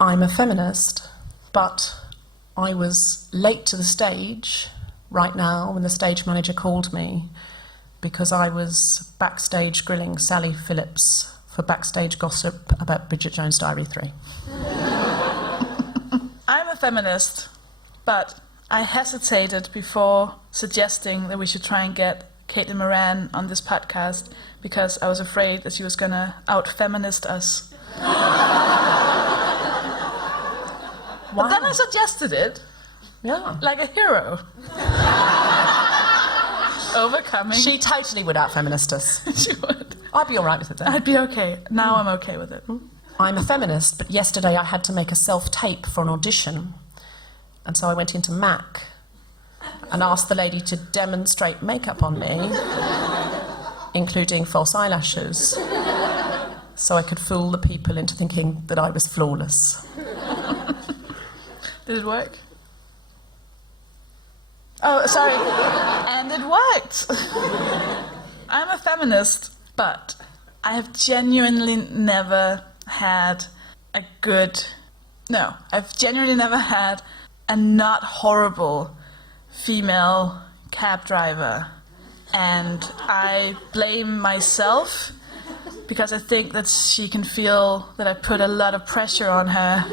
I'm a feminist, but I was late to the stage right now when the stage manager called me because I was backstage grilling Sally Phillips for backstage gossip about Bridget Jones' Diary 3. I'm a feminist, but I hesitated before suggesting that we should try and get Caitlin Moran on this podcast because I was afraid that she was going to out-feminist us. But then I suggested it, like a hero. Overcoming. She totally would out-feminist us. She would. I'd be all right with it then. I'd be okay. Now I'm okay with it. I'm a feminist, but yesterday I had to make a self-tape for an audition. And so I went into MAC and asked the lady to demonstrate makeup on me, including false eyelashes, so I could fool the people into thinking that I was flawless. Did it work? Oh, sorry. And it worked. I'm a feminist, but I have genuinely never had a not horrible female cab driver. And I blame myself because I think that she can feel that I put a lot of pressure on her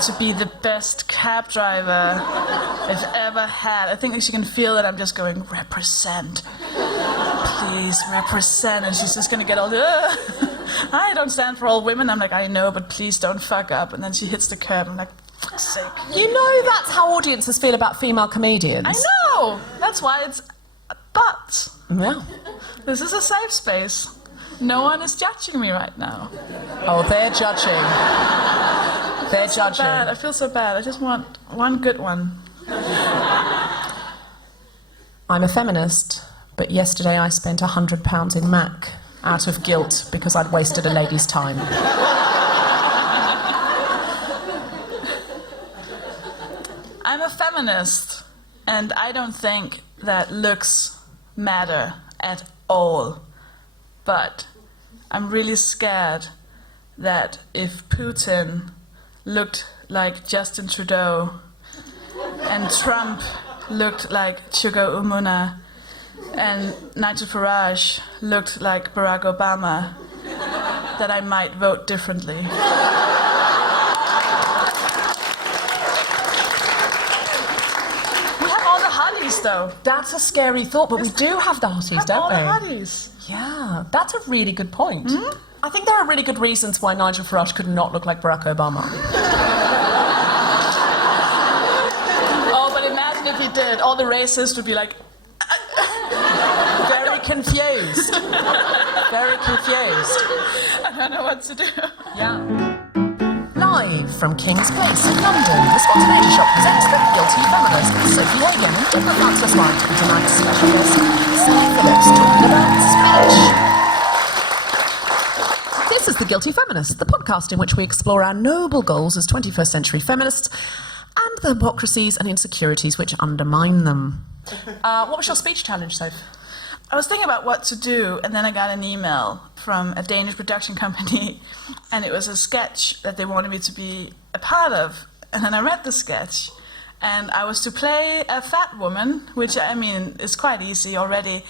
to be the best cab driver I've ever had. I think that she can feel that I'm just going, represent. Please, represent. And she's just going to get all I don't stand for all women. I'm like, I know, but please don't fuck up. And then she hits the curb. I'm like, fuck's sake. You know that's how audiences feel about female comedians. I know. That's why it's... But... Yeah. This is a safe space. No one is judging me right now. Oh, they're judging. They're judging. So bad. I feel so bad. I just want one good one. I'm a feminist, but yesterday I spent £100 in MAC out of guilt because I'd wasted a lady's time. I'm a feminist, and I don't think that looks matter at all. But I'm really scared that if Putin looked like Justin Trudeau and Trump looked like Chugo Umuna and Nigel Farage looked like Barack Obama, that I might vote differently. We have all the hotties, though. That's a scary thought, but we do have the hotties, don't we? All the hotties. Yeah, that's a really good point. Mm-hmm. I think there are really good reasons why Nigel Farage could not look like Barack Obama. Oh, but imagine if he did. All the racists would be like... Very confused. Very confused. I don't know what to do. Yeah. Live from King's Place in London, the Spontaneity Shop presents The Guilty Feminist with Sophie Hagen and Deborah Frances-White and tonight's special guest, Sally Phillips, talking about speech. This is The Guilty Feminist, the podcast in which we explore our noble goals as 21st century feminists and the hypocrisies and insecurities which undermine them. What was your speech challenge, Soph? I was thinking about what to do, and then I got an email from a Danish production company, and it was a sketch that they wanted me to be a part of. And then I read the sketch, and I was to play a fat woman, which, I mean, is quite easy already.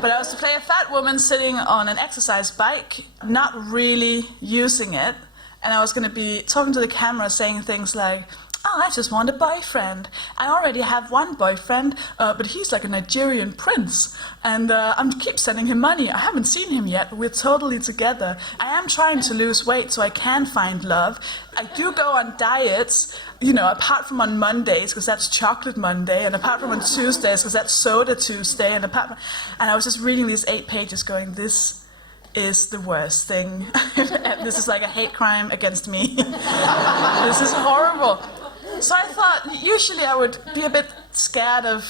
But I was to play a fat woman sitting on an exercise bike, not really using it, and I was going to be talking to the camera, saying things like, oh, I just want a boyfriend. I already have one boyfriend, but he's like a Nigerian prince. And I keep sending him money. I haven't seen him yet, but we're totally together. I am trying to lose weight so I can find love. I do go on diets, you know, apart from on Mondays, because that's chocolate Monday, and apart from on Tuesdays, because that's soda Tuesday, and I was just reading these 8 pages going, this is the worst thing. This is like a hate crime against me. This is horrible. So I thought, usually I would be a bit scared of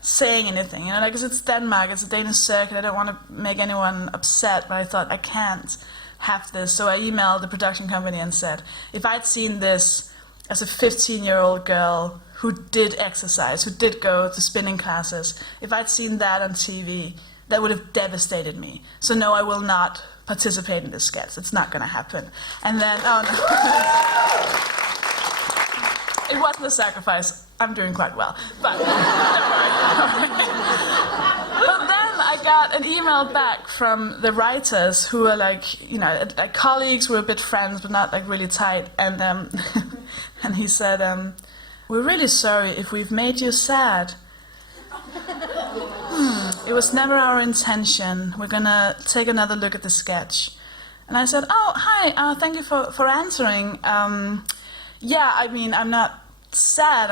saying anything, you know, like, 'cause it's Denmark, it's a Danish circuit, I don't want to make anyone upset, but I thought, I can't have this. So I emailed the production company and said, if I'd seen this as a 15-year-old girl who did exercise, who did go to spinning classes, if I'd seen that on TV, that would have devastated me. So no, I will not participate in this sketch. It's not going to happen. And then, oh no. It wasn't a sacrifice. I'm doing quite well. But, don't worry. But then I got an email back from the writers who were like colleagues, who were a bit friends, but not like really tight. And and he said, we're really sorry if we've made you sad. It was never our intention. We're gonna take another look at the sketch. And I said, oh, hi, thank you for answering. Yeah, I mean, I'm not sad,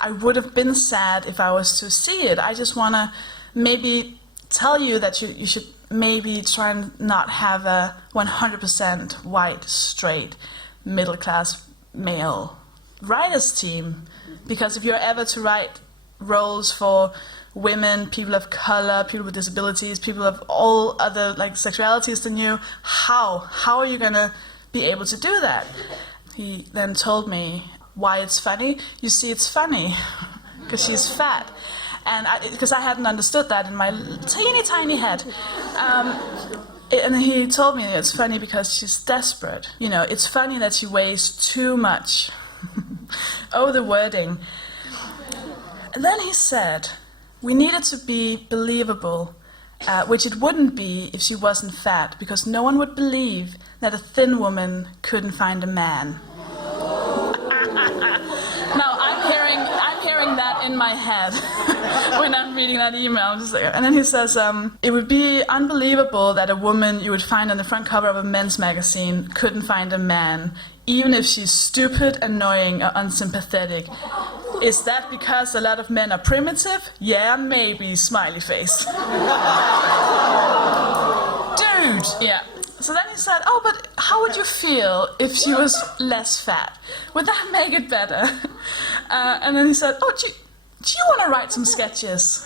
I would have been sad if I was to see it. I just wanna maybe tell you that you should maybe try and not have a 100% white, straight, middle-class male writers team. Because if you're ever to write roles for women, people of color, people with disabilities, people of all other like sexualities than you, how are you gonna be able to do that? He then told me why it's funny. You see, it's funny because she's fat, and because I hadn't understood that in my teeny tiny head. And he told me it's funny because she's desperate. It's funny that she weighs too much. Oh, the wording. And then he said, we need it to be believable, which it wouldn't be if she wasn't fat, because no one would believe that a thin woman couldn't find a man. Now, I'm hearing that in my head when I'm reading that email. And then he says, it would be unbelievable that a woman you would find on the front cover of a men's magazine couldn't find a man, even if she's stupid, annoying, or unsympathetic. Is that because a lot of men are primitive? Yeah, maybe, smiley face. Dude! Yeah. So then he said, oh, but how would you feel if she was less fat? Would that make it better? And then he said, oh, do you want to write some sketches?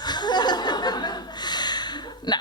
No.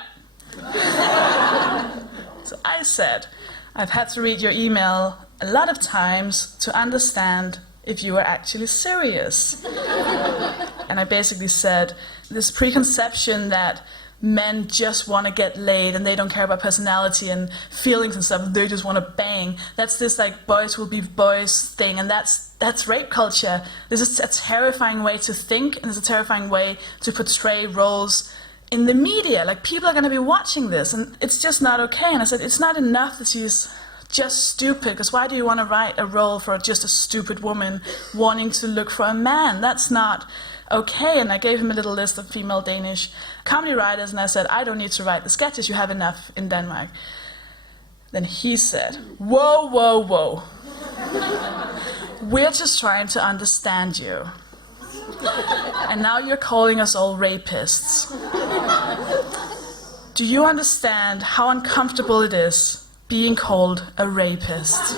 So I said, I've had to read your email a lot of times to understand if you were actually serious. And I basically said, this preconception that men just want to get laid and they don't care about personality and feelings and stuff, they just want to bang. That's this like boys will be boys thing, and that's rape culture. This is a terrifying way to think, and it's a terrifying way to portray roles in the media. Like, people are going to be watching this, and it's just not okay. And I said, it's not enough that she's just stupid, because why do you want to write a role for just a stupid woman wanting to look for a man? That's not okay. And I gave him a little list of female Danish comedy writers, and I said, I don't need to write the sketches, you have enough in Denmark. Then he said, whoa, whoa, whoa. We're just trying to understand you. And now you're calling us all rapists. Do you understand how uncomfortable it is being called a rapist?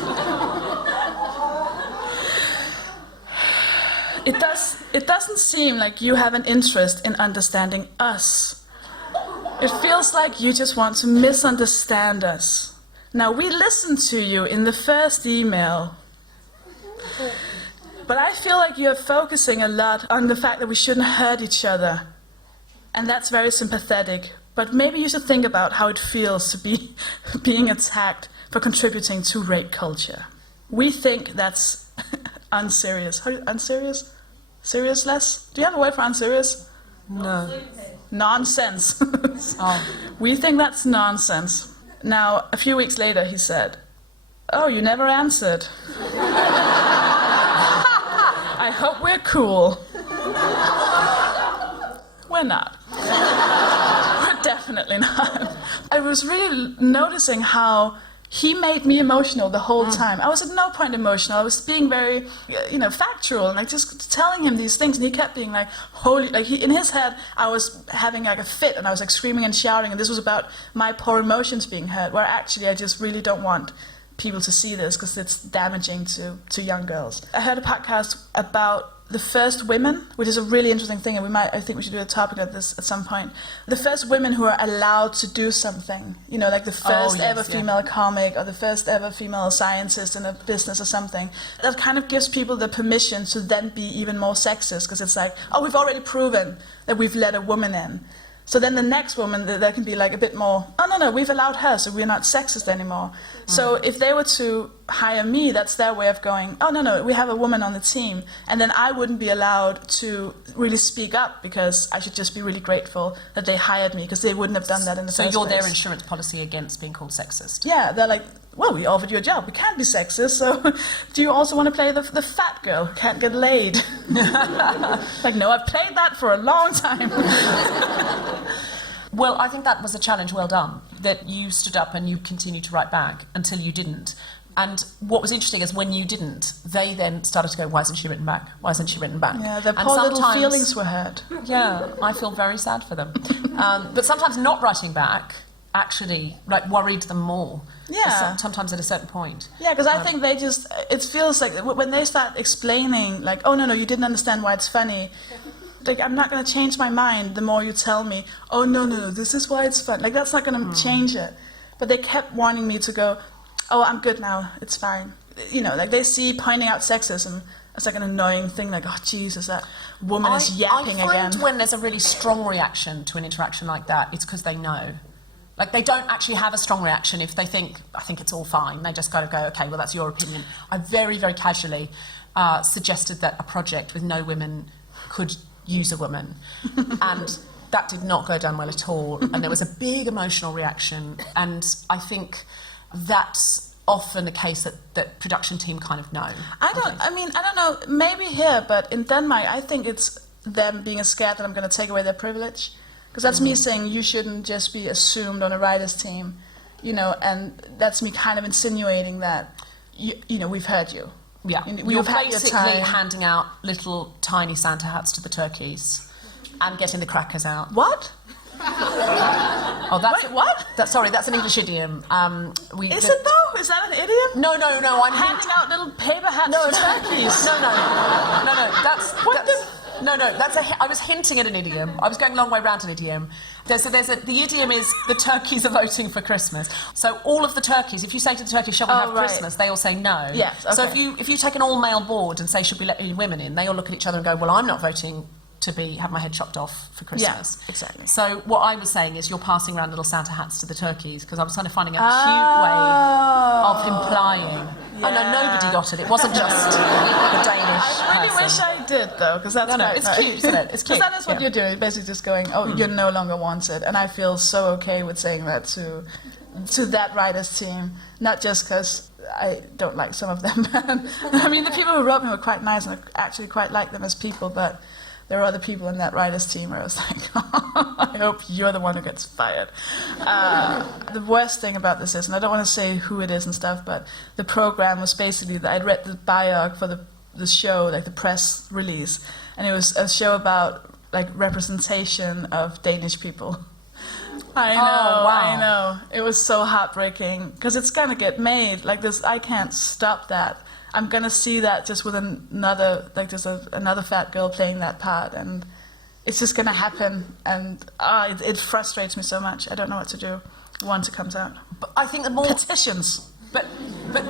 It doesn't seem like you have an interest in understanding us. It feels like you just want to misunderstand us. Now, we listened to you in the first email, but I feel like you're focusing a lot on the fact that we shouldn't hurt each other. And that's very sympathetic. But maybe you should think about how it feels to be being attacked for contributing to rape culture. We think that's unserious. Unserious? Seriousless? Do you have a word for unserious? No. Nonsense. Oh. We think that's nonsense. Now, a few weeks later, he said, oh, you never answered. I hope we're cool. We're not. We're definitely not. I was really noticing how he made me emotional the whole time. I was at no point emotional. I was being very, factual, and like just telling him these things, and he kept being like, holy, like in his head, I was having like a fit, and I was like screaming and shouting, and this was about my poor emotions being hurt, where actually I just really don't want people to see this because it's damaging to young girls. I heard a podcast about the first women, which is a really interesting thing, and I think we should do a topic of this at some point. The first women who are allowed to do something, like the first ever female comic, or the first ever female scientist in a business or something. That kind of gives people the permission to then be even more sexist, because it's like, oh, we've already proven that we've let a woman in. So then the next woman, there can be like a bit more, oh no, we've allowed her, so we're not sexist anymore. So if they were to hire me, that's their way of going, oh no, we have a woman on the team. And then I wouldn't be allowed to really speak up because I should just be really grateful that they hired me because they wouldn't have done that in the first place. So you're their insurance policy against being called sexist? Yeah, they're like, well, we offered you a job. We can't be sexist, so do you also want to play the fat girl who can't get laid? Like, no, I've played that for a long time. Well, I think that was a challenge well done, that you stood up and you continued to write back until you didn't. And what was interesting is when you didn't, they then started to go, why hasn't she written back? Why hasn't she written back? Yeah, their poor little feelings were hurt. Yeah, I feel very sad for them. But sometimes not writing back actually worried them more. Yeah. Sometimes at a certain point. Yeah, because I think it feels like when they start explaining, like, oh no, you didn't understand why it's funny. Like, I'm not going to change my mind the more you tell me, oh no, this is why it's fun. Like, that's not going to change it. But they kept wanting me to go, oh, I'm good now, it's fine. You know, like they see pointing out sexism as like an annoying thing, like, oh Jesus, that woman is yapping again. I find when there's a really strong reaction to an interaction like that, it's because they know. Like, they don't actually have a strong reaction if they think, I think it's all fine. They just got to go, okay, well, that's your opinion. I very, very casually suggested that a project with no women could use a woman. And that did not go down well at all. And there was a big emotional reaction. And I think that's often a case that production team kind of know. I don't know, maybe here, but in Denmark, I think it's them being scared that I'm going to take away their privilege. Because that's me saying you shouldn't just be assumed on a writer's team, you know, and that's me kind of insinuating that, you know, we've heard you. Yeah, you're basically handing out little tiny Santa hats to the turkeys and getting the crackers out. What? Oh, that's Wait, what? Sorry, that's an English idiom. Is it though? Is that an idiom? No. I'm handing out little paper hats to turkeys. I was hinting at an idiom. I was going a long way round an idiom. The idiom is the turkeys are voting for Christmas. So all of the turkeys, if you say to the turkey, shall we have Christmas, they all say no. Yes, okay. So if you take an all-male board and say, should we let any women in, they all look at each other and go, well, I'm not voting to have my head chopped off for Christmas. Yeah, exactly. So what I was saying is you're passing around little Santa hats to the turkeys, because I was kind of finding a cute way of implying. Yeah. Oh no, nobody got it. It wasn't just the Danish I really wish I did, though, because that's it's cute, isn't it? It's cute. Because that is what you're doing. You're basically just going, oh, you're no longer wanted, and I feel so okay with saying that to that writers' team, not just because I don't like some of them. I mean, the people who wrote me were quite nice, and I actually quite like them as people, but there are other people in that writers' team where I was like, I hope you're the one who gets fired. The worst thing about this is, and I don't want to say who it is and stuff, but the program was basically that I'd read the biog for the show, like the press release, and it was a show about like representation of Danish people. I know, I know. It was so heartbreaking, because it's going to get made. Like this, I can't stop that. I'm gonna see that just with another, like there's another fat girl playing that part, and it's just gonna happen, and it frustrates me so much. I don't know what to do once it comes out. But I think the more petitions. But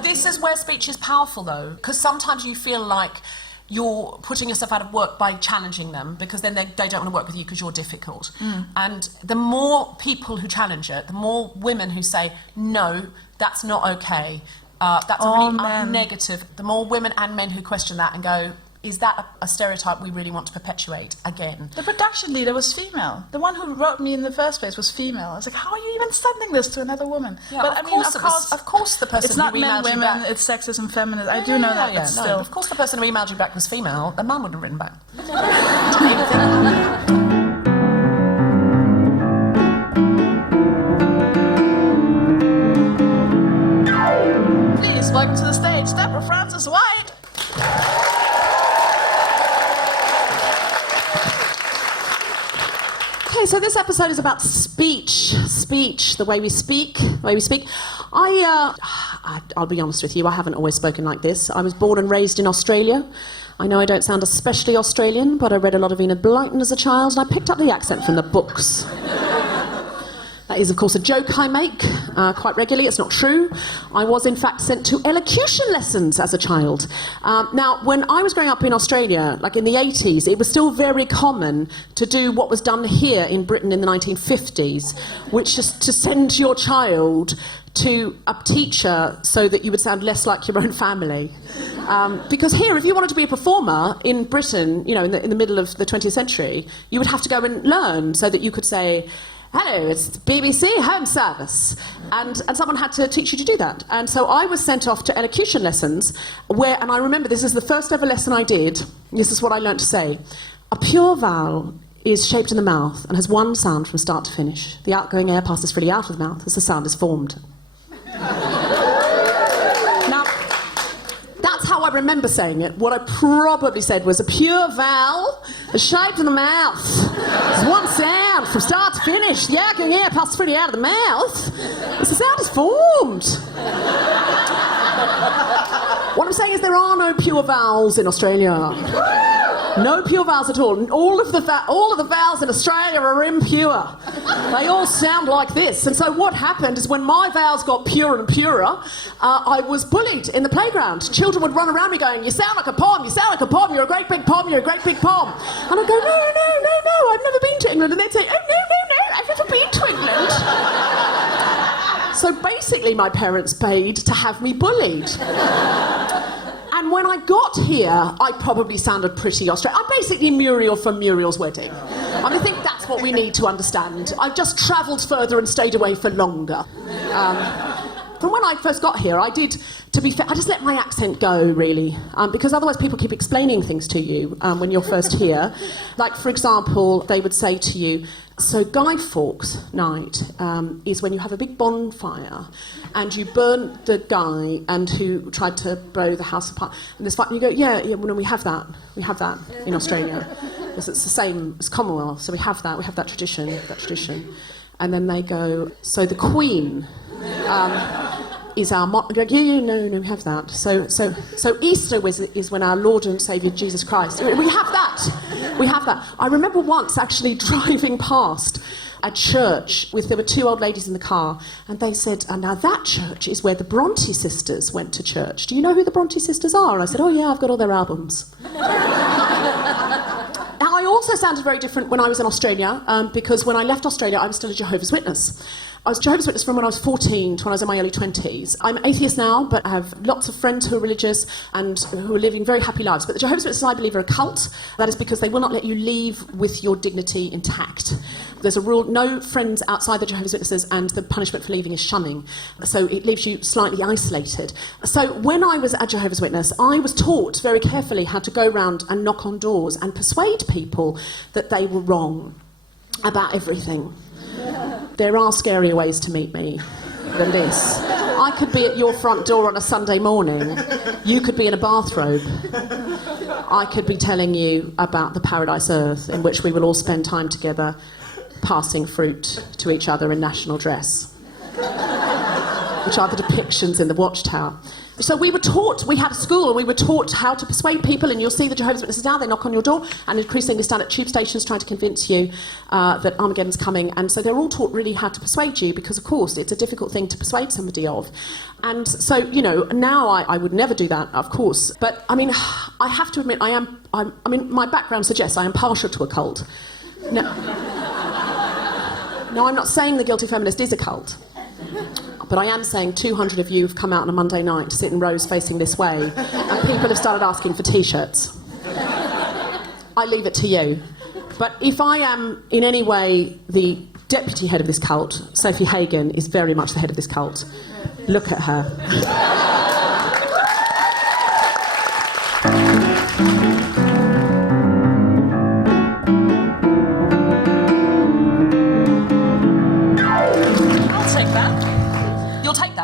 this is where speech is powerful, though, because sometimes you feel like you're putting yourself out of work by challenging them, because then they don't want to work with you because you're difficult. And the more people who challenge it, the more women who say no, that's not okay. That's a really negative. The more women and men who question that and go, is that a stereotype we really want to perpetuate again? The production leader was female. The one who wrote me in the first place was female. I was like, how are you even sending this to another woman? Yeah, but of course the person it's not who emailed men, you women, back, it's sexist and feminist. I do know that, but still. Of course the person who emailed you back was female. The man would have written back. Welcome to the stage, Deborah Frances-White. Okay, so this episode is about speech, the way we speak, I'll be honest with you, I haven't always spoken like this. I was born and raised in Australia. I know I don't sound especially Australian, but I read a lot of Enid Blyton as a child, and I picked up the accent from the books. is, of course, a joke I make quite regularly. It's not true. I was, in fact, sent to elocution lessons as a child. Now, when I was growing up in Australia, like in the 80s, it was still very common to do what was done here in Britain in the 1950s, which is to send your child to a teacher so that you would sound less like your own family. Because here, if you wanted to be a performer in Britain, you know, in the middle of the 20th century, you would have to go and learn so that you could say, hello, it's the BBC Home Service. And someone had to teach you to do that. And so I was sent off to elocution lessons and I remember this is the first ever lesson I did. This is what I learnt to say. A pure vowel is shaped in the mouth and has one sound from start to finish. The outgoing air passes freely out of the mouth as the sound is formed. Now, that's how I remember saying it. What I probably said was a pure vowel is shaped in the mouth. There's one sound from start to finish. The outgoing air passes freely out of the mouth as the sound is formed. What I'm saying is there are no pure vowels in Australia. No pure vowels at all. All of the vowels in Australia are impure. They all sound like this. And so what happened is when my vowels got purer and purer, I was bullied in the playground. Children would run around me going, you sound like a pom, you sound like a pom, you're a great big pom, you're a great big pom. And I'd go, no, I've never been to England. And they'd say, oh, no, I've never been to England. So basically my parents paid to have me bullied. And when I got here, I probably sounded pretty Australian. I'm basically Muriel from Muriel's Wedding. I mean, I think that's what we need to understand. I've just travelled further and stayed away for longer. From when I first got here, I did, to be fair, I just let my accent go, really, because otherwise people keep explaining things to you when you're first here. Like, for example, they would say to you, so Guy Fawkes night is when you have a big bonfire and you burn the guy and who tried to blow the house apart. And there's fight, and you go, yeah, well, no, we have that in Australia. It's the same as Commonwealth, so we have that tradition. And then they go, so the Queen is our no, we have that. So Easter is when our Lord and Saviour Jesus Christ. We have that. I remember once actually driving past a church there were two old ladies in the car, and they said, now that church is where the Bronte sisters went to church. Do you know who the Bronte sisters are? And I said, oh yeah, I've got all their albums. Now, I also sounded very different when I was in Australia, because when I left Australia, I was still a Jehovah's Witness. I was a Jehovah's Witness from when I was 14 to when I was in my early 20s. I'm atheist now, but I have lots of friends who are religious and who are living very happy lives. But the Jehovah's Witnesses, I believe, are a cult. That is because they will not let you leave with your dignity intact. There's a rule, no friends outside the Jehovah's Witnesses, and the punishment for leaving is shunning. So it leaves you slightly isolated. So when I was a Jehovah's Witness, I was taught very carefully how to go round and knock on doors and persuade people that they were wrong about everything. There are scarier ways to meet me than this. I could be at your front door on a Sunday morning. You could be in a bathrobe. I could be telling you about the paradise earth in which we will all spend time together passing fruit to each other in national dress, which are the depictions in the Watchtower. So we had a school, and we were taught how to persuade people, and you'll see the Jehovah's Witnesses now, they knock on your door and increasingly stand at tube stations trying to convince you that Armageddon's coming. And so they're all taught really how to persuade you, because of course it's a difficult thing to persuade somebody of. And so, you know, now I would never do that, of course. But I mean, I have to admit, I mean, my background suggests I am partial to a cult. No, I'm not saying the Guilty Feminist is a cult. But I am saying 200 of you have come out on a Monday night to sit in rows facing this way, and people have started asking for T-shirts. I leave it to you. But if I am in any way the deputy head of this cult, Sophie Hagen is very much the head of this cult. Look at her.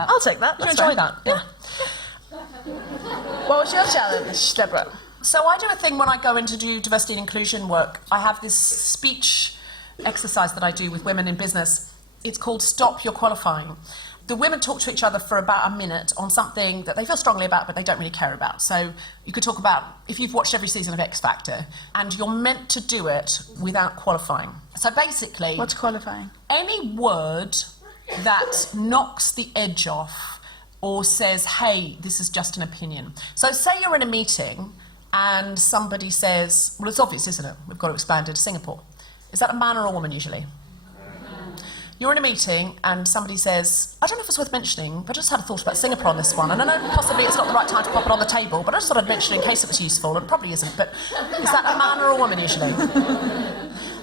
I'll take that. You enjoy that? Yeah. What was your challenge, Deborah? So I do a thing when I go in to do diversity and inclusion work. I have this speech exercise that I do with women in business. It's called Stop Your Qualifying. The women talk to each other for about a minute on something that they feel strongly about but they don't really care about. So you could talk about, if you've watched every season of X Factor, and you're meant to do it without qualifying. So basically... What's qualifying? Any word that knocks the edge off or says, hey, this is just an opinion. So say you're in a meeting and somebody says, well, it's obvious, isn't it? We've got to expand it to Singapore. Is that a man or a woman usually? You're in a meeting and somebody says, I don't know if it's worth mentioning, but I just had a thought about Singapore on this one. And I know possibly it's not the right time to pop it on the table, but I just thought I'd mention it in case it was useful, and it probably isn't. But is that a man or a woman usually?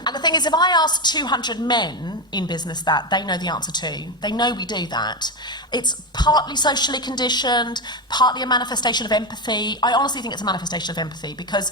And the thing is, if I ask 200 men in business that, they know the answer to. They know we do that. It's partly socially conditioned, partly a manifestation of empathy. I honestly think it's a manifestation of empathy because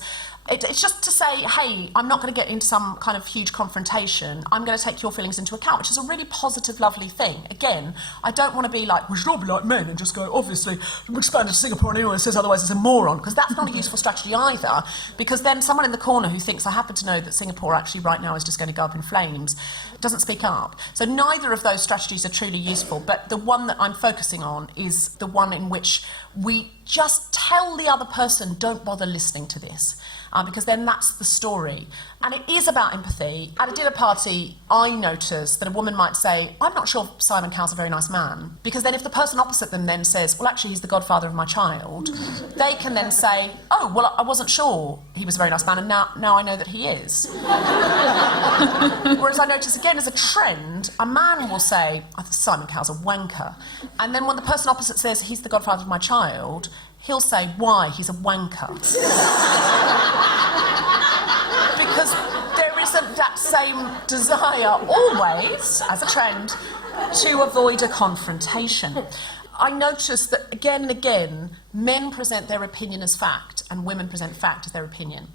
it's just to say, hey, I'm not going to get into some kind of huge confrontation. I'm going to take your feelings into account, which is a really positive, lovely thing. Again, I don't want to be like, we should all be like men and just go, obviously, we expanded to Singapore and anyone who says otherwise is a moron, because that's not a useful strategy either, because then someone in the corner who thinks, I happen to know that Singapore actually right now is just going to go up in flames, doesn't speak up. So neither of those strategies are truly useful, but the one that I'm focusing on is the one in which we just tell the other person, don't bother listening to this. Because then that's the story. And it is about empathy. At a dinner party, I notice that a woman might say, I'm not sure Simon Cowell's a very nice man. Because then if the person opposite them then says, well, actually, he's the godfather of my child, they can then say, oh, well, I wasn't sure he was a very nice man, and now I know that he is. Whereas I notice, again, as a trend, a man will say, I think Simon Cowell's a wanker. And then when the person opposite says, he's the godfather of my child, he'll say, why? He's a wanker. Because there isn't that same desire, always, as a trend, to avoid a confrontation. I notice that again and again, men present their opinion as fact and women present fact as their opinion.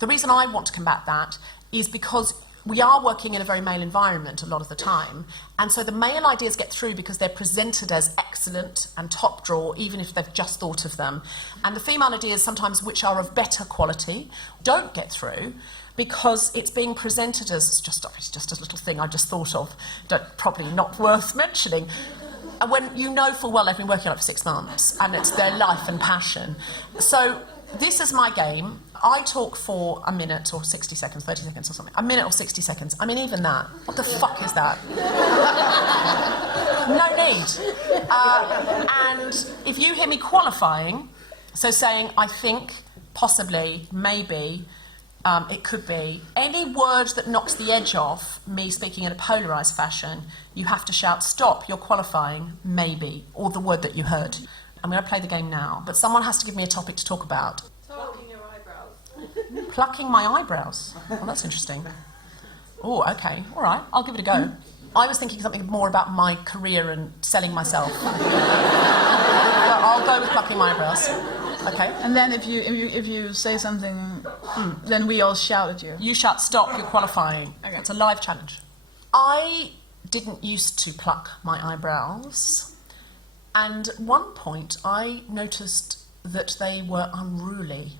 The reason I want to combat that is because we are working in a very male environment a lot of the time, and so the male ideas get through because they're presented as excellent and top drawer, even if they've just thought of them. And the female ideas, sometimes which are of better quality, don't get through because it's being presented as it's just a little thing I just thought of, probably not worth mentioning. And when you know full well they've been working on it for 6 months and it's their life and passion. So this is my game. I talk for a minute or 60 seconds, 30 seconds or something. A minute or 60 seconds. I mean, even that. What the fuck is that? No need. And if you hear me qualifying, so saying, I think, possibly, maybe, it could be, any word that knocks the edge off me speaking in a polarised fashion, you have to shout, stop, you're qualifying, maybe, or the word that you heard. I'm going to play the game now, but someone has to give me a topic to talk about. Plucking your eyebrows. Plucking my eyebrows. Well, that's interesting. Oh, okay. All right. I'll give it a go. I was thinking something more about my career and selling myself. But I'll go with plucking my eyebrows. Okay. And then if you say something, then we all shout at you. You shout, stop, you're qualifying. Okay. It's a live challenge. I didn't used to pluck my eyebrows. And at one point, I noticed that they were unruly.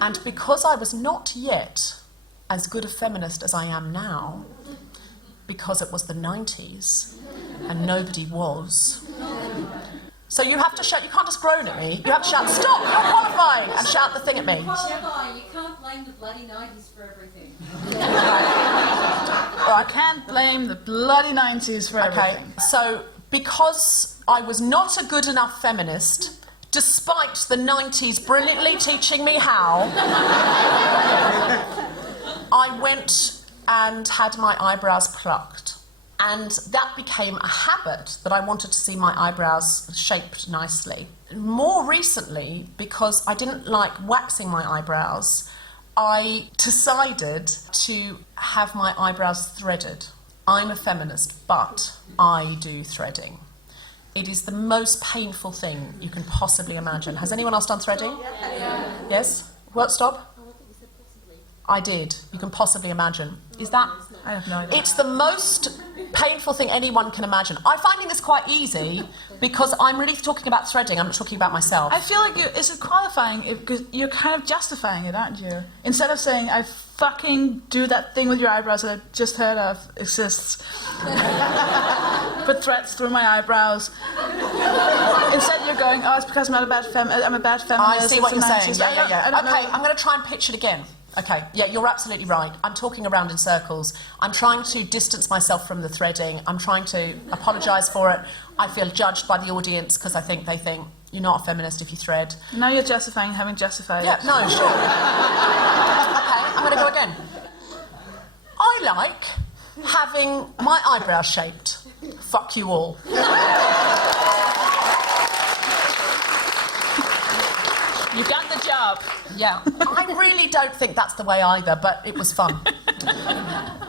And because I was not yet as good a feminist as I am now, because it was the 90s, and nobody was. So you have to shout, you can't just groan at me, you have to shout, stop, you're qualifying, and shout the thing at me. Gemma, you can't blame the bloody 90s for everything. Well, I can't blame the bloody 90s for everything. So because I was not a good enough feminist, despite the 90s brilliantly teaching me how, I went and had my eyebrows plucked. And that became a habit that I wanted to see my eyebrows shaped nicely. More recently, because I didn't like waxing my eyebrows, I decided to have my eyebrows threaded. I'm a feminist, but I do threading. It is the most painful thing you can possibly imagine. Has anyone else done threading? Yeah. Yes? What, stop? I did. You can possibly imagine. Is that? I have no idea. It's the most painful thing anyone can imagine. I'm finding this quite easy because I'm really talking about threading. I'm not talking about myself. I feel like is it qualifying? Because you're kind of justifying it, aren't you? Instead of saying I fucking do that thing with your eyebrows that I just heard of exists. Put threads through my eyebrows. Instead you're going, oh, it's because I'm a bad feminist. I see what you're saying. I don't Okay, know. I'm going to try and pitch it again. Okay, yeah, you're absolutely right. I'm talking around in circles. I'm trying to distance myself from the threading. I'm trying to apologise for it. I feel judged by the audience because I think they think you're not a feminist if you thread. Now you're justifying having justified Yeah, it. no, sure. Okay, I'm going to go again. I like having my eyebrows shaped. Fuck you all. You got the job. Yeah, I really don't think that's the way either, but it was fun. I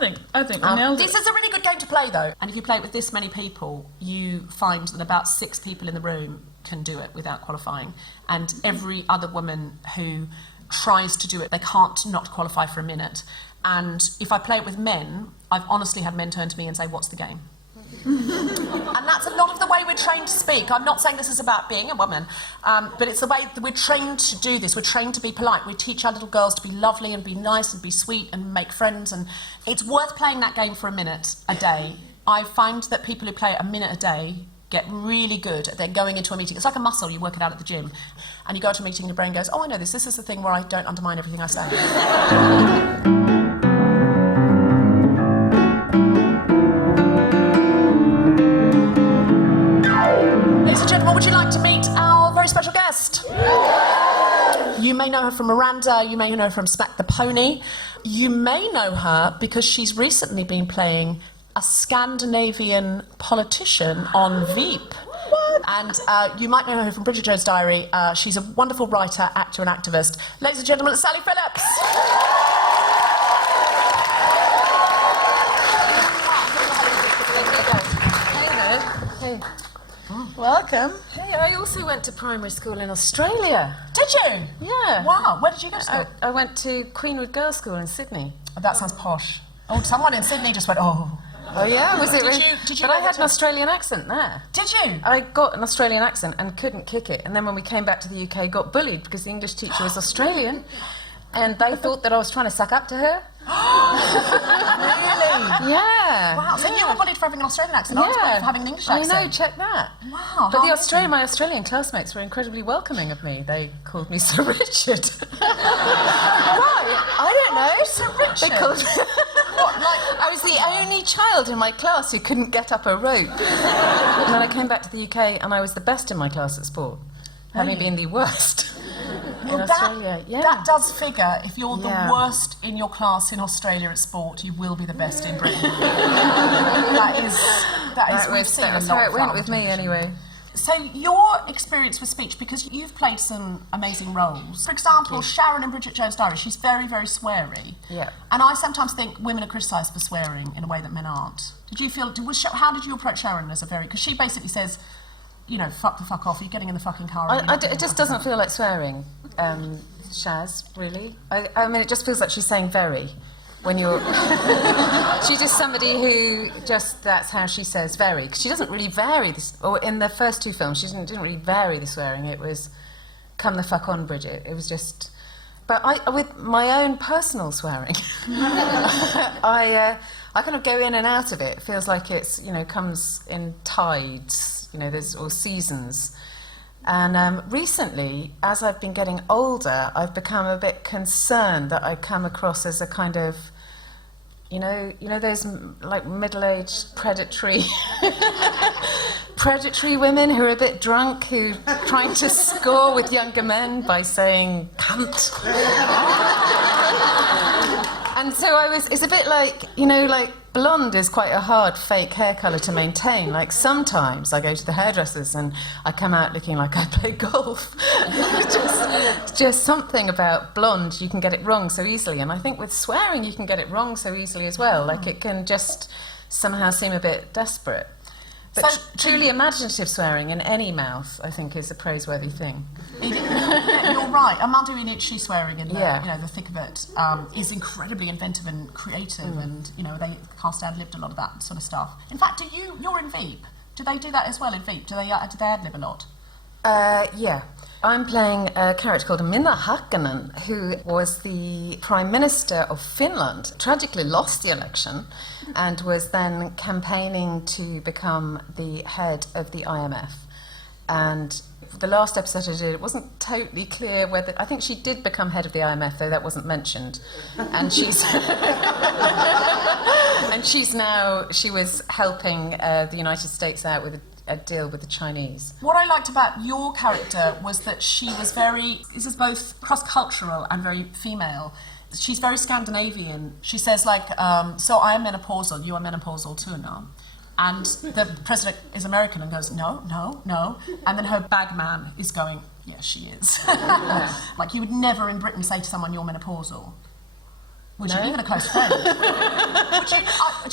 think we nailed This it. is a really good game to play, though. And if you play it with this many people, you find that about 6 people in the room can do it without qualifying. And every other woman who tries to do it, they can't not qualify for a minute. And if I play it with men, I've honestly had men turn to me and say, what's the game? And that's a lot of the way we're trained to speak. I'm not saying this is about being a woman, but it's the way that we're trained to do this. We're trained to be polite. We teach our little girls to be lovely and be nice and be sweet and make friends. And it's worth playing that game for a minute a day. I find that people who play it a minute a day get really good at going into a meeting. It's like a muscle, you work it out at the gym. And you go to a meeting and your brain goes, oh, I know this. This is the thing where I don't undermine everything I say. Would you like to meet our very special guest? You may know her from Miranda, you may know her from Smack the Pony. You may know her because she's recently been playing a Scandinavian politician on Veep. And you might know her from Bridget Jones' Diary. She's a wonderful writer, actor and activist. Ladies and gentlemen, it's Sally Phillips. Hey. Welcome. Hey, I also went to primary school in Australia. Did you? Yeah. Wow, where did you go to school? I went to Queenwood Girls' School in Sydney. Oh, that sounds posh. Oh, someone in Sydney just went, oh. Oh yeah, was it? Did you But know I had that an Australian accent there. Did you? I got an Australian accent and couldn't kick it. And then when we came back to the UK, got bullied because the English teacher was Australian, and they thought that I was trying to suck up to her. Really? Yeah. Wow, so you were bullied for having an Australian accent. I was bullied for having an English accent. I know, check that. Wow. But my Australian classmates were incredibly welcoming of me. They called me Sir Richard. Right, I don't know. Sir Richard. They called me... I was the only child in my class who couldn't get up a rope. And then I came back to the UK and I was the best in my class at sport, having been the worst in Australia. Yeah. That does figure. If you're the Yeah. worst in your class in Australia at sport, you will be the best in Britain. That is we've seen That's a lot how it of went that with me anyway. So your experience with speech, because you've played some amazing roles. For example, Sharon in Bridget Jones' Diary, she's very, very sweary. Yeah. And I sometimes think women are criticised for swearing in a way that men aren't. Did you feel, how did you approach Sharon as a very, because she basically says, you know, fuck the fuck off, you're getting in the fucking car. It just doesn't feel like swearing, Shaz, really. I mean, it just feels like she's saying very. When you're... She's just somebody who that's how she says very. 'Cause she doesn't really vary this... Or in the first 2 films, she didn't really vary the swearing. It was, come the fuck on, Bridget. It was just... But with my own personal swearing, I kind of go in and out of it. It feels like it's, comes in tides, or seasons. And recently, as I've been getting older, I've become a bit concerned that I come across as a kind of... You know those like middle-aged predatory women who are a bit drunk, who are trying to score with younger men by saying cunt. And so it's a bit like, blonde is quite a hard fake hair colour to maintain. Like sometimes I go to the hairdressers and I come out looking like I play golf. just something about blonde, you can get it wrong so easily. And I think with swearing you can get it wrong so easily as well. Like it can just somehow seem a bit desperate. But truly imaginative swearing in any mouth, I think, is a praiseworthy thing. You're right. Amanda Iannucci swearing in Yeah. the thick of it is incredibly inventive and creative, and they cast ad-libbed a lot of that sort of stuff. In fact, you're in Veep. Do they do that as well in Veep? Do they ad-lib a lot? Yeah. I'm playing a character called Minna Hagen, who was the Prime Minister of Finland, tragically lost the election, and was then campaigning to become the head of the IMF. And the last episode I did, it wasn't totally clear whether... I think she did become head of the IMF, though that wasn't mentioned. And she's... and she was helping the United States out with a deal with the Chinese. What I liked about your character was that she was this is both cross-cultural and very female. She's very Scandinavian. She says, like, so I am menopausal, you are menopausal too now. And the president is American and goes, no, no, no. And then her bagman is going, yes, she is. Like, you would never in Britain say to someone, you're menopausal. Would you? Even a close friend?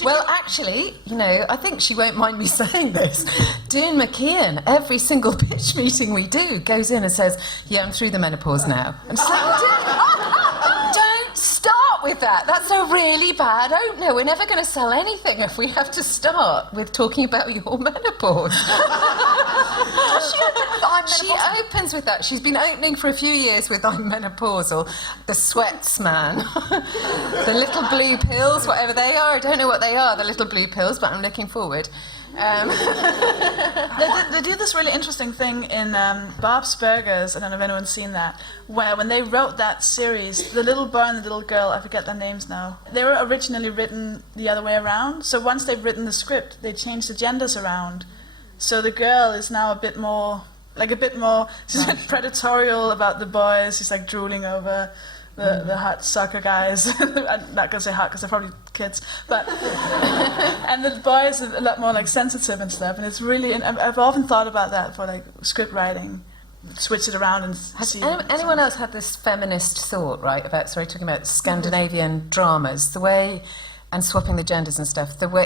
Well, actually, I think she won't mind me saying this. Dune McKeon, every single pitch meeting we do, goes in and says, yeah, I'm through the menopause now. I'm just like, don't start with that. That's a really bad opener. We're never going to sell anything if we have to start with talking about your menopause. She opens with that. She's been opening for a few years with I'm menopausal, the sweats man, the little blue pills, whatever they are. I don't know what they are, the little blue pills, but I'm looking forward. They do this really interesting thing in Bob's Burgers, I don't know if anyone's seen that, where when they wrote that series, the little boy and the little girl, I forget their names now, they were originally written the other way around. So once they've written the script, they changed the genders around. So the girl is now a bit more, she's a bit predatorial about the boys. She's like drooling over the hot soccer guys. I'm not going to say hot because they're probably kids. But and the boys are a lot more like sensitive and stuff. And it's really, and I've often thought about that for like script writing. Switch it around and see. Has anyone else had this feminist thought, right, talking about Scandinavian dramas, the way... and swapping the genders and stuff, the way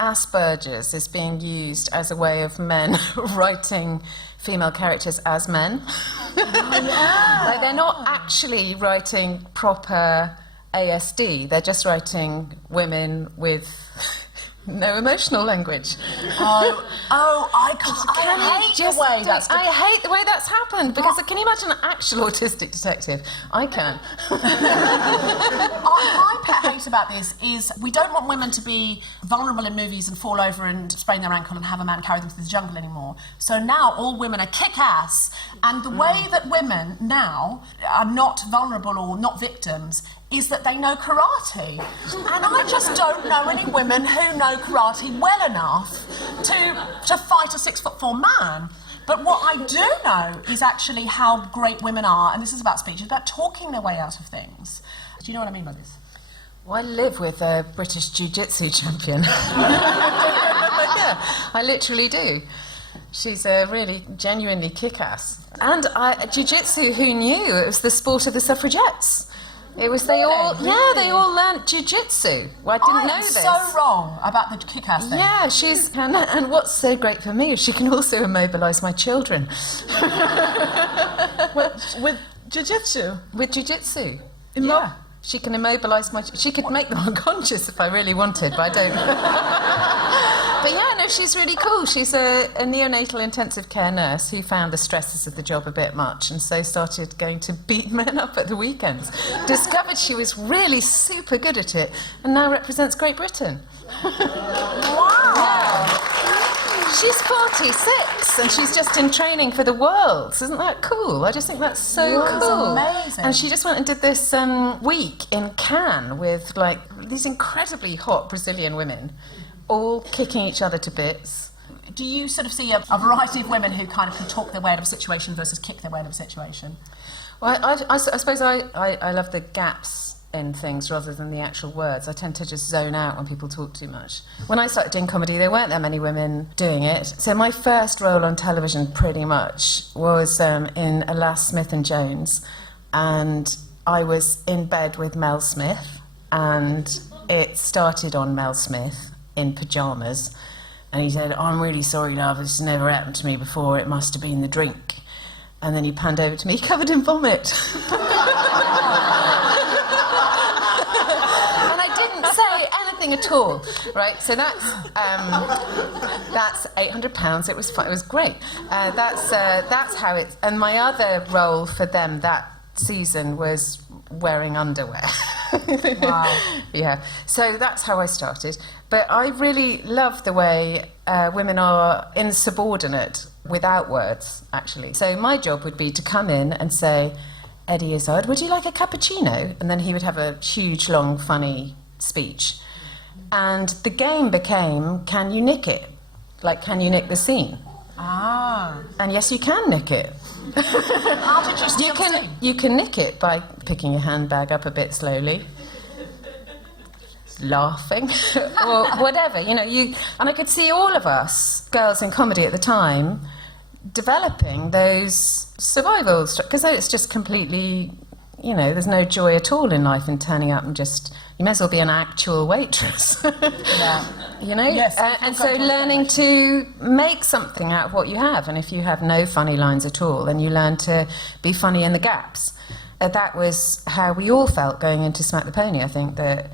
Asperger's is being used as a way of men writing female characters as men. Oh, yeah. Like, they're not actually writing proper ASD, they're just writing women with no emotional language. I hate the way that's... I hate the way that's happened, because can you imagine an actual autistic detective? I can. My pet hate about this is we don't want women to be vulnerable in movies and fall over and sprain their ankle and have a man carry them through the jungle anymore. So now all women are kick-ass, and the way that women now are not vulnerable or not victims is that they know karate. And I just don't know any women who know karate well enough to fight a 6'4" man. But what I do know is actually how great women are, and this is about speech, it's about talking their way out of things. Do you know what I mean by this? Well, I live with a British jiu-jitsu champion. Yeah, I literally do. She's a really genuinely kick-ass. And jiu-jitsu, who knew? It was the sport of the suffragettes. It was they all learnt jiu-jitsu. Well, I didn't know this. So wrong about the kick-ass thing. Yeah, and what's so great for me is she can also immobilise my children. With jiu-jitsu? With jiu-jitsu. Yeah. She can immobilise she could make them unconscious if I really wanted, but I don't. But yeah, no, she's really cool. She's a neonatal intensive care nurse who found the stresses of the job a bit much, and so started going to beat men up at the weekends. Discovered she was really super good at it, and now represents Great Britain. Wow! Yeah. She's 46 and she's just in training for the Worlds. Isn't that cool? I just think that's so cool. Amazing. And she just went and did this week in Cannes with like these incredibly hot Brazilian women, all kicking each other to bits. Do you sort of see a variety of women who kind of can talk their way out of a situation versus kick their way out of a situation? Well, I suppose I love the gaps in things rather than the actual words. I tend to just zone out when people talk too much. When I started doing comedy, there weren't that many women doing it. So my first role on television pretty much was in Alas, Smith and Jones, and I was in bed with Mel Smith, and it started on Mel Smith in pyjamas, and he said, "I'm really sorry, love, this has never happened to me before, it must have been the drink." And then he panned over to me covered in vomit. anything at all, right? So that's £800. It was fun. It was great. That's how it. And my other role for them that season was wearing underwear. Wow. Yeah. So that's how I started. But I really love the way women are insubordinate without words, actually. So my job would be to come in and say, Eddie Izzard, would you like a cappuccino? And then he would have a huge, long, funny speech. And the game became, can you nick it? Like, can you nick the scene? Ah. And yes, you can nick it. How did you steal the scene? You can nick it by picking your handbag up a bit slowly, laughing, or whatever. And I could see all of us, girls in comedy at the time, developing those survival, because it's just completely, there's no joy at all in life in turning up and you may as well be an actual waitress. Yeah. Yes, and so learning to make something out of what you have, and if you have no funny lines at all, then you learn to be funny in the gaps. That was how we all felt going into Smack the Pony. I think that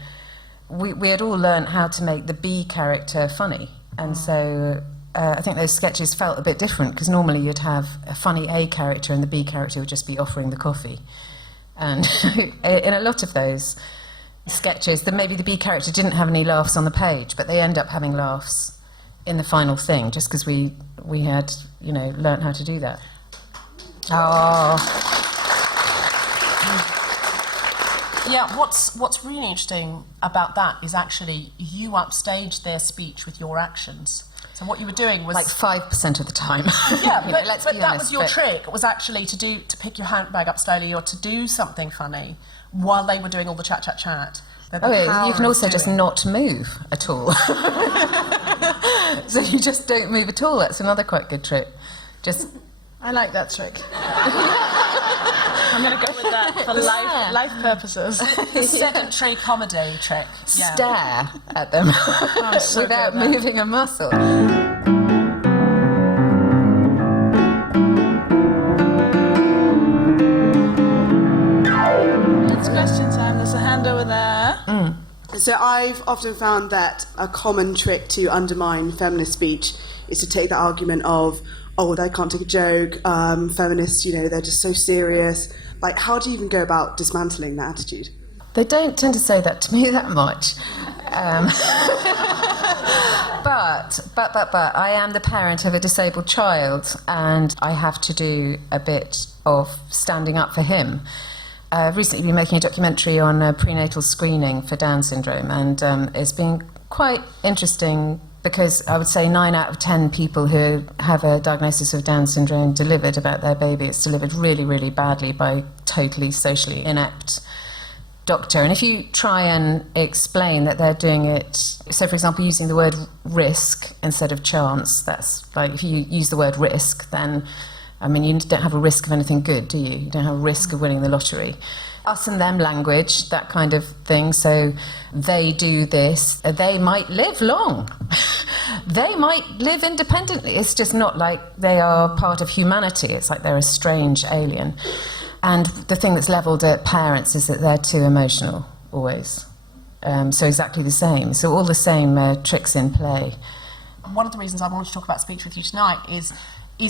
we had all learned how to make the B character funny, and so I think those sketches felt a bit different, because normally you'd have a funny A character and the B character would just be offering the coffee. And in a lot of those sketches, maybe the B character didn't have any laughs on the page, but they end up having laughs in the final thing, just because we had, learnt how to do that. Oh. Yeah, what's really interesting about that is actually you upstaged their speech with your actions. So what you were doing was... Like 5% of the time. Yeah, but that honest, was your trick, was actually to pick your handbag up slowly or to do something funny while they were doing all the chat. Oh, yeah, you can also just not move at all. So you just don't move at all. That's another quite good trick. I like that trick. I'm going to go with that for life purposes. The sedentary comedy trick. Yeah. Stare at them so without good, moving a muscle. It's question time. There's a hand over there. So I've often found that a common trick to undermine feminist speech is to take the argument of, oh, they can't take a joke, feminists, they're just so serious. Like, how do you even go about dismantling that attitude? They don't tend to say that to me that much. But I am the parent of a disabled child, and I have to do a bit of standing up for him. I've recently been making a documentary on prenatal screening for Down syndrome, and it's been quite interesting, because I would say 9 out of 10 people who have a diagnosis of Down syndrome delivered about their baby. It's delivered really, really badly by totally socially inept doctor. And if you try and explain that they're doing it, so for example, using the word risk instead of chance, that's like, if you use the word risk, then, you don't have a risk of anything good, do you? You don't have a risk of winning the lottery. Us and them language, that kind of thing. So they do this, they might live long. They might live independently. It's just not like they are part of humanity. It's like they're a strange alien. And the thing that's levelled at parents is that they're too emotional, always. So exactly the same. So all the same tricks in play. One of the reasons I wanted to talk about speech with you tonight is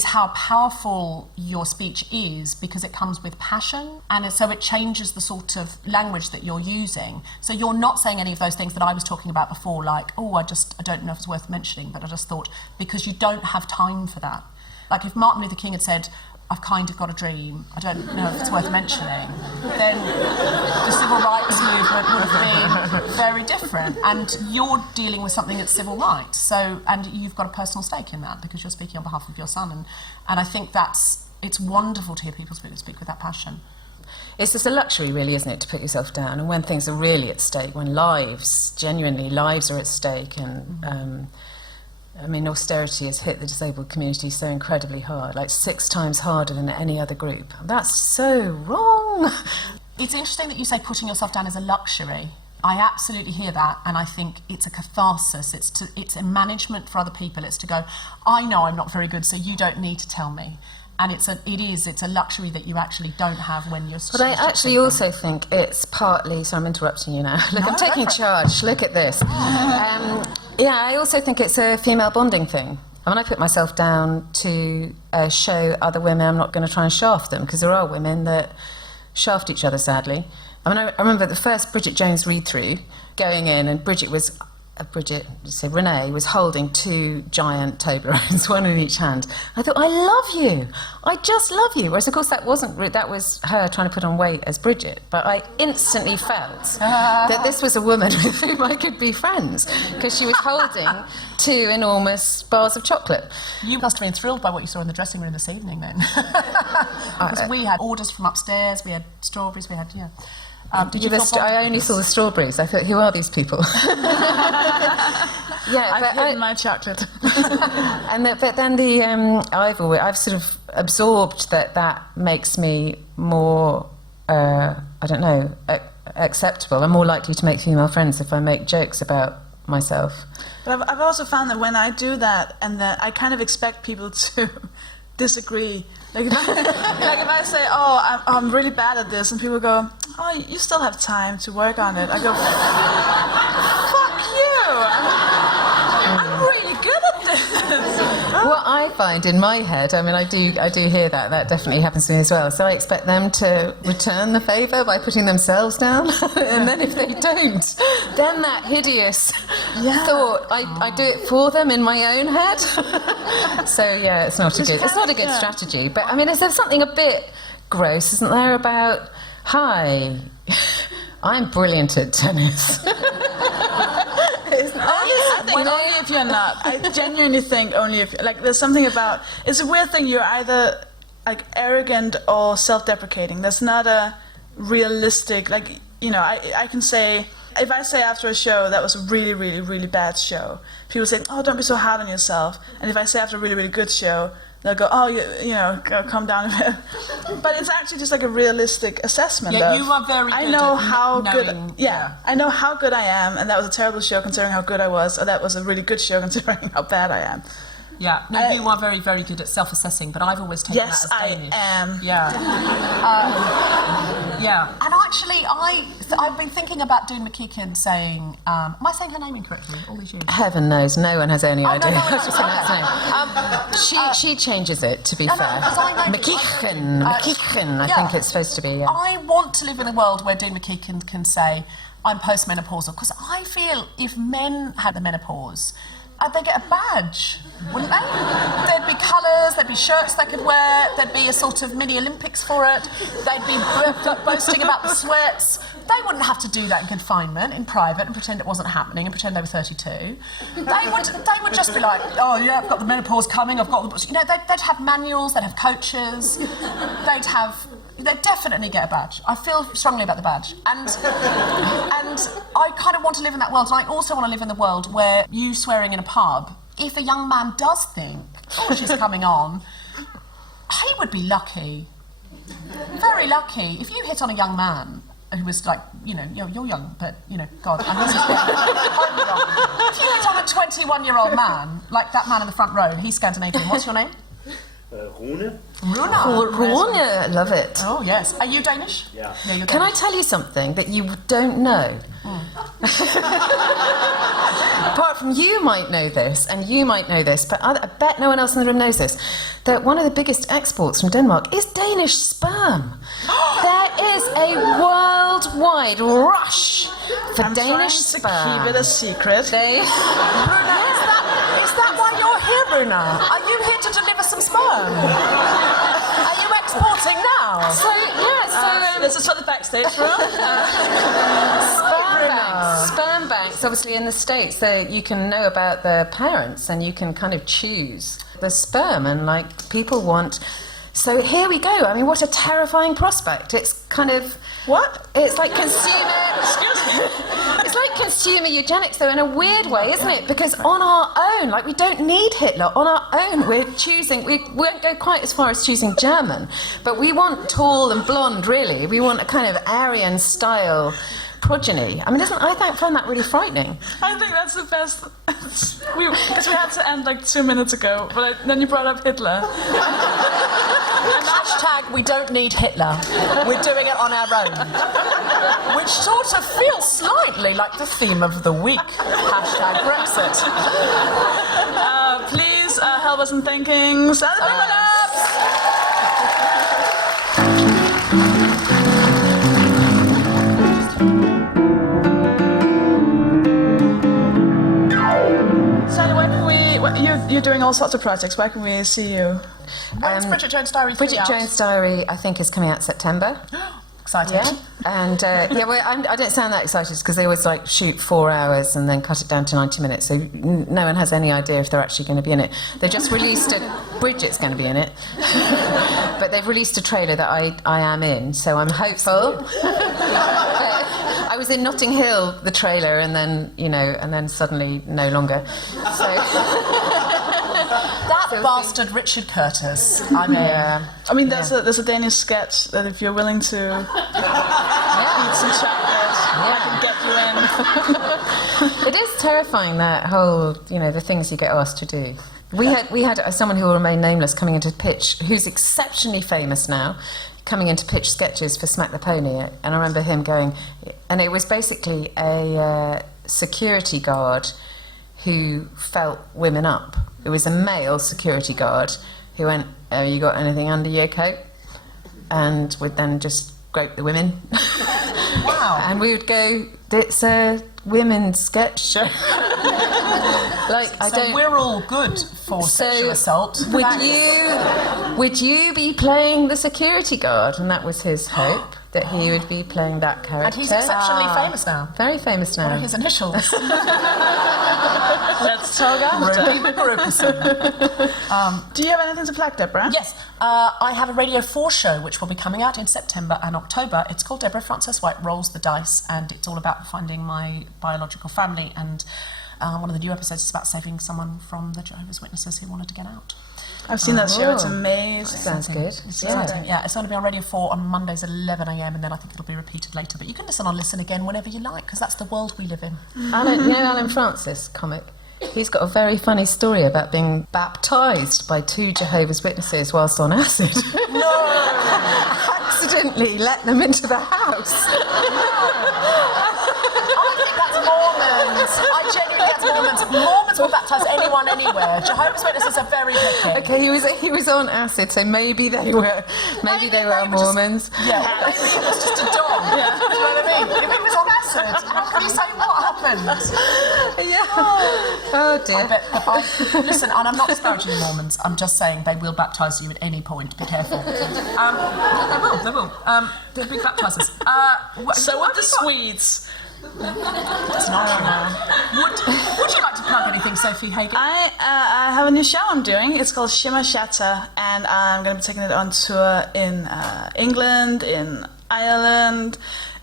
how powerful your speech is, because it comes with passion, and so it changes the sort of language that you're using. So you're not saying any of those things that I was talking about before, like, oh, I don't know if it's worth mentioning, but I just thought, because you don't have time for that. Like if Martin Luther King had said, I've kind of got a dream, I don't know if it's worth mentioning, then the civil rights movement would have been very different. And you're dealing with something that's civil rights, and you've got a personal stake in that because you're speaking on behalf of your son. And I think it's wonderful to hear people speak with that passion. It's just a luxury, really, isn't it, to put yourself down. And when things are really at stake, when genuinely lives are at stake, and austerity has hit the disabled community so incredibly hard, like 6 times harder than any other group. That's so wrong. It's interesting that you say putting yourself down is a luxury. I absolutely hear that, and I think it's a catharsis. It's a management for other people. It's to go, I know I'm not very good, so you don't need to tell me. And it's a luxury that you actually don't have when you're... But I actually also think it's partly... So I'm interrupting you now. Look, I'm taking charge. Look at this. I also think it's a female bonding thing. I mean, I put myself down to show other women. I'm not going to try and shaft them, because there are women that shaft each other, sadly. I mean, I remember the first Bridget Jones read-through going in, and Renee was holding 2 giant Toblerones, one in each hand. I thought, I love you. I just love you. Whereas, of course, that was her trying to put on weight as Bridget. But I instantly felt that this was a woman with whom I could be friends, because she was holding 2 enormous bars of chocolate. You must have been thrilled by what you saw in the dressing room this evening, then. Because we had orders from upstairs, we had strawberries, we had, I only saw the strawberries. I thought, who are these people? I've hidden my chocolate. But then I've sort of absorbed that makes me more, acceptable. I'm more likely to make female friends if I make jokes about myself. But I've also found that when I do that, and that I kind of expect people to disagree. Like if I say, I'm really bad at this, and people go, oh, you still have time to work on it. I go, fuck you! I'm really good at this. What I find in my head, I mean, I do hear that. That definitely happens to me as well. So I expect them to return the favour by putting themselves down, and then if they don't, then that hideous thought, I do it for them in my own head. So it's not a good strategy. But I mean, is there something a bit gross, isn't there, about, hi, I'm brilliant at tennis. I think only if you're not. I genuinely think only if, like, there's something about, it's a weird thing, you're either like arrogant or self-deprecating. That's not a realistic, like, I can say, if I say after a show that was a really, really, really bad show, people say, oh, don't be so hard on yourself. And if I say after a really, really good show, they'll go, oh, go calm down a bit. But it's actually just like a realistic assessment. Yeah, of, you are very good I know at how knowing, good. Yeah, I know how good I am, and that was a terrible show considering how good I was, or that was a really good show considering how bad I am. Yeah, no, you are very, very good at self-assessing, but I've always taken that as Danish. Yes, I am. Yeah. And actually, I've been thinking about Doon McKeekin saying, am I saying her name incorrectly all these years? Heaven knows, no one has any idea. No, I was just saying that's name. She changes it, to be fair. McKeekin, I think it's supposed to be, yeah. I want to live in a world where Doon McKeekin can say, I'm postmenopausal, because I feel if men had the menopause, they'd get a badge, wouldn't they? There'd be colours, there'd be shirts they could wear, there'd be a sort of mini Olympics for it, they'd be boasting about the sweats. They wouldn't have to do that in confinement, in private, and pretend it wasn't happening, and pretend they were 32. They would just be like, oh yeah, I've got the menopause coming, I've got the... they'd have manuals, they'd have coaches, they'd definitely get a badge. I feel strongly about the badge. And I kind of want to live in that world, and I also want to live in the world where you swearing in a pub, if a young man does think, oh, she's coming on, he would be lucky. Very lucky. If you hit on a young man who was like, you're young, but, God, I'm horribly young. If you hit on a 21-year-old man, like that man in the front row, he's Scandinavian. What's your name? Rune. Rune, love it. Oh, yes. Are you Danish? Yeah. You're Can I Danish. tell you something that you don't know? Apart from you might know this, and you might know this, but I bet no one else in the room knows this, that one of the biggest exports from Denmark is Danish sperm. There is a worldwide rush for Danish sperm. I'm trying to keep it a secret. Is that why you're here, Bruna? Are you here to deliver some sperm? Are you exporting now? This is for the backstage room. Sperm banks, obviously in the States, you can know about the parents and you can kind of choose the sperm, and people want. So here we go. I mean, what a terrifying prospect. It's kind of... What? It's like consumer... It's like consumer eugenics, though, in a weird way, isn't it? Because on our own, we don't need Hitler. On our own, we're choosing... We won't go quite as far as choosing German, but we want tall and blonde, really. We want a kind of Aryan-style progeny. I mean, I find that really frightening. I think that's the best. Because we had to end 2 minutes ago, but then you brought up Hitler. Hashtag we don't need Hitler. We're doing it on our own. Which sort of feels slightly like the theme of the week. Hashtag Brexit. Please help us in thinking. You're doing all sorts of projects. Where can we see you? When's Bridget Jones' Diary 3 Bridget out? Jones' Diary, I think, is coming out September. Exciting. Yeah, and I don't sound that excited because they always like shoot 4 hours and then cut it down to 90 minutes, so no one has any idea if they're actually going to be in it. They just released Bridget's going to be in it, but they've released a trailer that I am in, so I'm hopeful. I was in Notting Hill, the trailer, and then suddenly no longer. That bastard Richard Curtis. I mean, there's a Danish sketch that if you're willing to eat some chocolate, I can get you in. It is terrifying, that whole, the things you get asked to do. We had someone who will remain nameless coming into pitch, who's exceptionally famous now, coming in to pitch sketches for Smack the Pony, and I remember him going, and it was basically a security guard who felt women up. It was a male security guard who went, "Oh, you got anything under your coat?" and would then just grope the women. Wow. And we would go, "It's a women's sketch show." We're all good for sexual assault. Would you be playing the security guard? And that was his hope, that he would be playing that character. And he's exceptionally famous now. Very famous now. What are his initials? Let's talk after. Do you have anything to plug, Deborah? Yes. I have a Radio 4 show which will be coming out in September and October. It's called Deborah Frances-White Rolls the Dice, and it's all about finding my biological family, and one of the new episodes is about saving someone from the Jehovah's Witnesses who wanted to get out. I've seen that show, it's amazing. Sounds good. It's exciting. Yeah, it's going to be on Radio 4 on Mondays at 11 a.m, and then I think it'll be repeated later. But you can listen again whenever you like, because that's the world we live in. Alan Francis, comic? He's got a very funny story about being baptised by 2 Jehovah's Witnesses whilst on acid. No! Accidentally let them into the house. I genuinely get Mormons. Mormons will baptise anyone, anywhere. Jehovah's Witnesses are very picky. Okay, he was on acid, so maybe they were Mormons. Yeah, maybe it was just a dog. Yeah. Do you know what I mean? If it was on acid, how can you say what happened? Yeah. Oh dear. Listen, and I'm not disparaging the Mormons. I'm just saying they will baptise you at any point. Be careful. They will. They're big baptisers. So would the Swedes. That's not true. Would you like to plug anything, Sophie Hagen? I have a new show I'm doing. It's called Shimmer Shatter, and I'm going to be taking it on tour in England, in Ireland,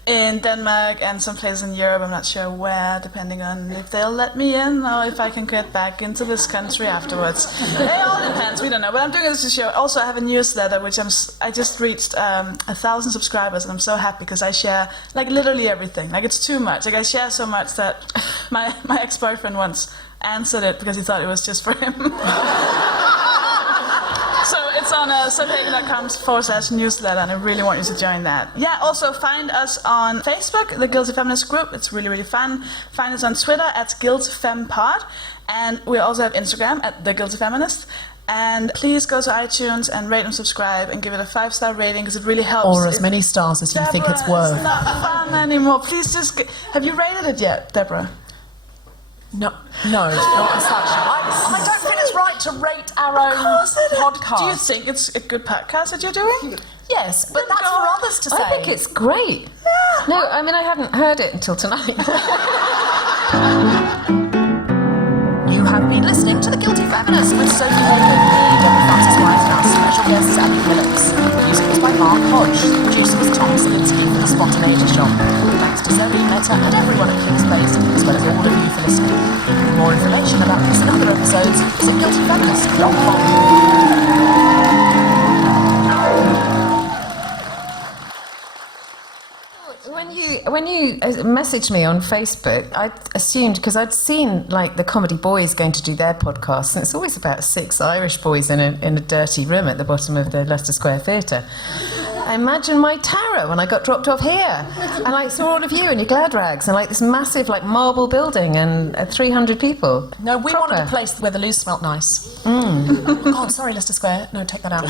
in Denmark, and some places in Europe. I'm not sure where, depending on if they'll let me in or if I can get back into this country afterwards. It all depends. We don't know. But I'm doing this show. Also, I have a newsletter which I just reached 1,000 subscribers, and I'm so happy because I share literally everything. It's too much. I share so much that my ex-boyfriend once answered it because he thought it was just for him. So it's on subhagen.com/newsletter, and I really want you to join that. Yeah, also find us on Facebook, the Guilty Feminist Group. It's really, really fun. Find us on Twitter @GuiltFemPod, and we also have Instagram @TheGuiltyFeminist. And please go to iTunes and rate and subscribe and give it a 5-star rating because it really helps. Or as many stars as you think it's worth. It's not fun anymore. Please just have you rated it yet, Deborah? No, not as such. I don't think it's right to rate our own podcast. Do you think it's a good podcast that you're doing? Yes, but that's for others to say. I think it's great. Yeah. No, I mean, I hadn't heard it until tonight. You have been listening to The Guilty Feminist with Sophie Hagen, Deborah Frances-White, and our special guest, Phillips. Music was by Mark Hodge. Producer was Tom Salinsky for The Spontaneity Shop. Thanks to Zoe, Meta, and everyone at King's Place, as well as all of you for listening. For more information about this and other episodes, visit guiltyfeminist.com. When you messaged me on Facebook, I assumed, because I'd seen like the Comedy Boys going to do their podcast, and it's always about 6 Irish boys in a dirty room at the bottom of the Leicester Square Theatre. I imagined my terror when I got dropped off here, and I saw all of you in your glad rags, and like this massive like marble building and 300 people. No, we Proper. wanted a place where the loo smelt nice. Oh, God, sorry, Leicester Square. No, take that out.